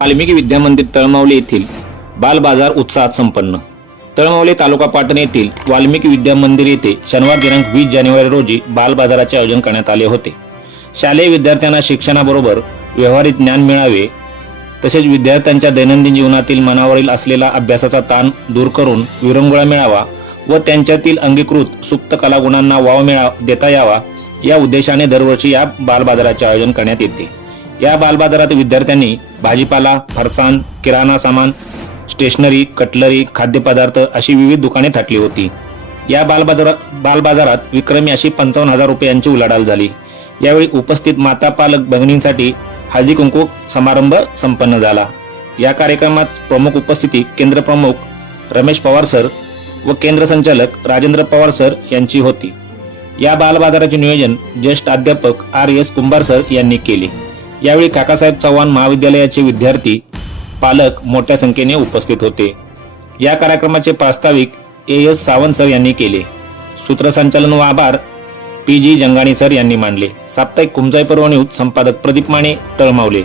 वाल्मिकी विद्यामंदिर तळमावले येथील बालबाजार उत्साहात संपन्न. तळमावले तालुका पाटण येथील वाल्मिकी विद्यामंदिर येथे शनिवार दिनांक वीस जानेवारी रोजी बालबाजाराचे आयोजन करण्यात आले होते. शालेय विद्यार्थ्यांना शिक्षणाबरोबर व्यवहारिक ज्ञान मिळावे तसेच विद्यार्थ्यांच्या दैनंदिन जीवनातील मनावरील असलेला अभ्यासाचा ताण दूर करून विरंगुळा मिळावा व त्यांच्यातील अंगीकृत सुप्त कलागुणांना वाव मिळा देता यावा या उद्देशाने दरवर्षी या बालबाजाराचे आयोजन करण्यात येते. या बालबाजारात विद्यार्थ्यांनी भाजीपाला फरसाण किराणा सामान स्टेशनरी कटलरी खाद्यपदार्थ अशी विविध दुकाने थाटली होती. या बालबाजारा बालबाजारात विक्रमी अशी पंचावन्न हजार रुपयांची उलाढाल झाली. यावेळी उपस्थित माता पालक भगिनींसाठी हळदी कुंकू समारंभ संपन्न झाला. या कार्यक्रमात प्रमुख उपस्थिती केंद्र प्रमुख रमेश पवार सर व केंद्र संचालक राजेंद्र पवार सर यांची होती. या बालबाजाराचे नियोजन ज्येष्ठ अध्यापक आर एस कुंभार सर यांनी केले. यावेळी काकासाहेब चव्हाण महाविद्यालयाचे विद्यार्थी पालक मोठ्या संख्येने उपस्थित होते. या कार्यक्रमाचे प्रास्ताविक ए एस सावंत सर यांनी केले. सूत्रसंचालन व आभार पी जी जंगाणी सर यांनी मांडले साप्ताहिक कुमजाई पर्व न्यूज संपादक प्रदीप माने तळमावले.